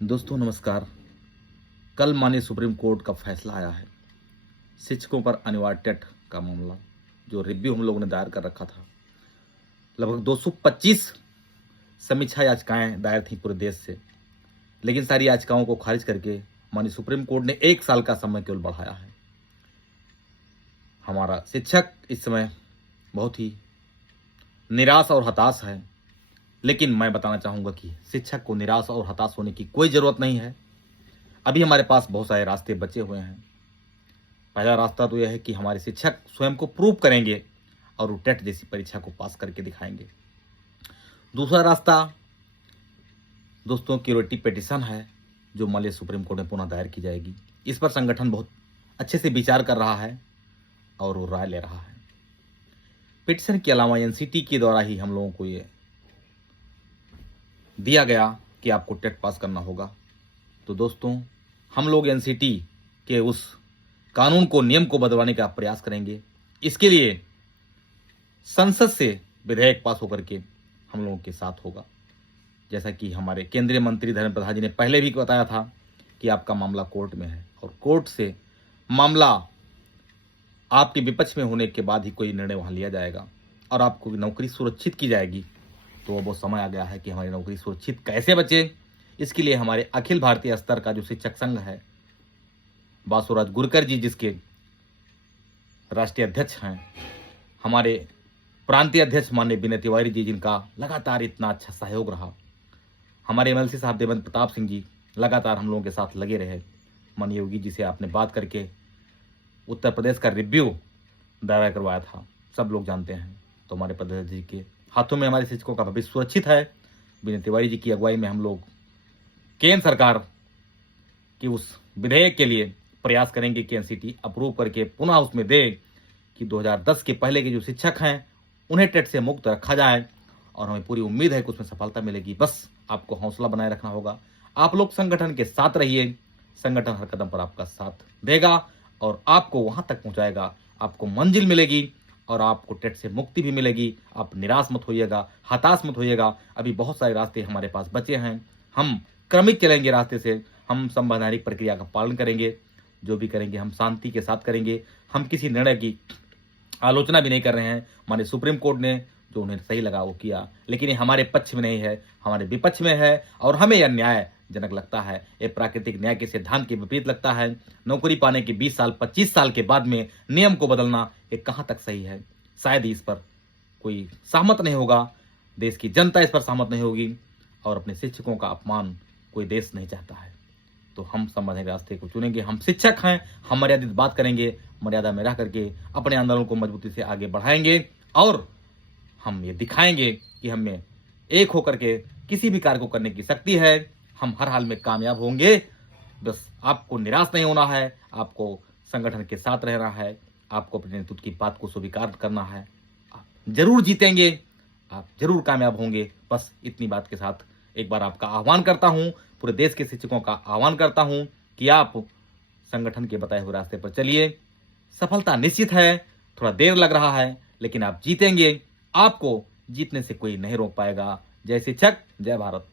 दोस्तों नमस्कार। कल माननीय सुप्रीम कोर्ट का फैसला आया है। शिक्षकों पर अनिवार्य टेट का मामला जो रिव्यू हम लोगों ने दायर कर रखा था। लगभग 225 समीक्षा याचिकाएं दायर थी पूरे देश से, लेकिन सारी याचिकाओं को खारिज करके माननीय सुप्रीम कोर्ट ने 1 साल का समय केवल बढ़ाया है। हमारा शिक्षक इस समय बहुत ही निराश और हताश है, लेकिन मैं बताना चाहूँगा कि शिक्षक को निराश और हताश होने की कोई ज़रूरत नहीं है। अभी हमारे पास बहुत सारे रास्ते बचे हुए हैं। पहला रास्ता तो यह है कि हमारे शिक्षक स्वयं को प्रूव करेंगे और वो टेट जैसी परीक्षा को पास करके दिखाएंगे। दूसरा रास्ता दोस्तों क्यूरेटिव पिटीशन है, जो माननीय सुप्रीम कोर्ट में पुनः दायर की जाएगी। इस पर संगठन बहुत अच्छे से विचार कर रहा है और वो राय ले रहा है। पिटीशन के अलावा एनसीटी के द्वारा ही हम लोगों को ये दिया गया कि आपको टेट पास करना होगा। तो दोस्तों हम लोग एनसीटी के उस कानून को, नियम को बदलवाने का प्रयास करेंगे। इसके लिए संसद से विधेयक पास होकर के हम लोगों के साथ होगा। जैसा कि हमारे केंद्रीय मंत्री धर्मेंद्र प्रधान जी ने पहले भी बताया था कि आपका मामला कोर्ट में है और कोर्ट से मामला आपके विपक्ष में होने के बाद ही कोई निर्णय वहां लिया जाएगा और आपको नौकरी सुरक्षित की जाएगी। तो अब वो समय आ गया है कि हमारी नौकरी सुरक्षित कैसे बचे। इसके लिए हमारे अखिल भारतीय स्तर का जो शिक्षक संघ है, बासुराज गुरकर जी जिसके राष्ट्रीय अध्यक्ष हैं, हमारे प्रांतीय अध्यक्ष माननीय विनय तिवारी जी जिनका लगातार इतना अच्छा सहयोग रहा, हमारे एमएलसी साहब देवेंद्र प्रताप सिंह जी लगातार हम लोगों के साथ लगे रहे, माननीय योगी जी से आपने बात करके उत्तर प्रदेश का रिव्यू दायरा करवाया था, सब लोग जानते हैं। तो हमारे प्रदेश जी के हाथों में हमारे शिक्षकों का भविष्य सुरक्षित है। विनय तिवारी जी की अगुवाई में हम लोग केंद्र सरकार की उस विधेयक के लिए प्रयास करेंगे कि एनसीटी अप्रूव करके पुनः उसमें दे कि 2010 के पहले के जो शिक्षक हैं उन्हें टेट से मुक्त रखा जाए और हमें पूरी उम्मीद है कि उसमें सफलता मिलेगी। बस आपको हौसला बनाए रखना होगा। आप लोग संगठन के साथ रहिए, संगठन हर कदम पर आपका साथ देगा और आपको वहां तक पहुंचाएगा, आपको मंजिल मिलेगी और आपको टेट से मुक्ति भी मिलेगी। आप निराश मत होइएगा, हताश मत होइएगा। अभी बहुत सारे रास्ते हमारे पास बचे हैं। हम क्रमिक चलेंगे रास्ते से, हम संवैधानिक प्रक्रिया का पालन करेंगे, जो भी करेंगे हम शांति के साथ करेंगे। हम किसी निर्णय की आलोचना भी नहीं कर रहे हैं। माननीय सुप्रीम कोर्ट ने जो उन्हें सही लगा वो किया, लेकिन ये हमारे पक्ष में नहीं है, हमारे विपक्ष में है और हमें यह न्यायजनक लगता है। ये प्राकृतिक न्याय के सिद्धांत के विपरीत लगता है। नौकरी पाने के 20 साल 25 साल के बाद में नियम को बदलना ये कहाँ तक सही है। शायद ही इस पर कोई सहमत नहीं होगा, देश की जनता इस पर सहमत नहीं होगी और अपने शिक्षकों का अपमान कोई देश नहीं चाहता है। तो हम संवैधानिक रास्ते को चुनेंगे। हम शिक्षक हैं, हम मर्यादित बात करेंगे, मर्यादा में रह करके अपने आंदोलन को मजबूती से आगे बढ़ाएंगे और हम ये दिखाएंगे कि हमें एक होकर के किसी भी कार्य को करने की शक्ति है। हम हर हाल में कामयाब होंगे। बस आपको निराश नहीं होना है, आपको संगठन के साथ रहना है, आपको अपने नेतृत्व की बात को स्वीकार करना है। आप जरूर जीतेंगे, आप जरूर कामयाब होंगे। बस इतनी बात के साथ एक बार आपका आह्वान करता हूं, पूरे देश के शिक्षकों का आह्वान करता हूं कि आप संगठन के बताए हुए रास्ते पर चलिए। सफलता निश्चित है, थोड़ा देर लग रहा है, लेकिन आप जीतेंगे। आपको जीतने से कोई नहीं रोक पाएगा। जय शिक्षक, जय भारत।